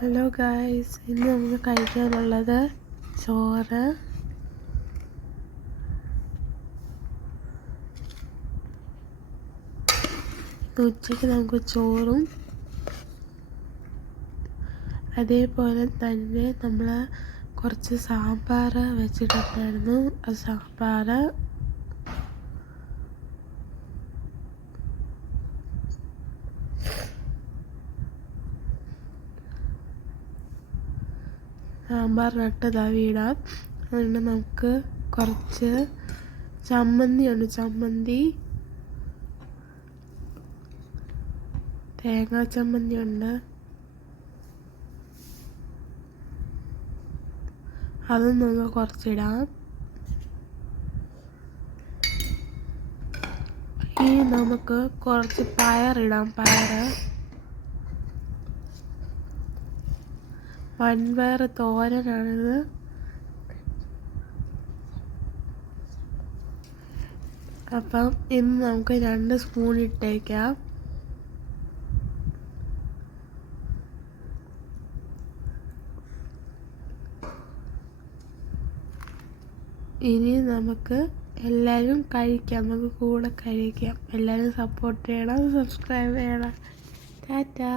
Hello guys, ഇന്ന് നമുക്ക് കഴിക്കാനുള്ളത് ചോറ്, ഉച്ചയ്ക്ക് നമുക്ക് ചോറും അതേപോലെ തന്നെ നമ്മൾ കുറച്ച് സാമ്പാർ വെച്ചിട്ടുണ്ടായിരുന്നു. ആ സാമ്പാർ സാമ്പാറിനകത്ത് തവിയിടാം. അതുകൊണ്ട് നമുക്ക് കുറച്ച് ചമ്മന്തി, തേങ്ങാ ചമ്മന്തി ഉണ്ട്, അതും നമുക്ക് കുറച്ചിടാം. ഇനി നമുക്ക് കുറച്ച് പയറിടാം. വൻപയർ തോരനാണിത്. അപ്പം ഇന്ന് നമുക്ക് 2 സ്പൂൺ ഇട്ടേക്കാം. ഇനി നമുക്ക് എല്ലാവരും കഴിക്കാം, നമുക്ക് കൂടെ കഴിക്കാം. എല്ലാവരും സപ്പോർട്ട് ചെയ്യണം, സബ്സ്ക്രൈബ് ചെയ്യണം. ടാറ്റാ.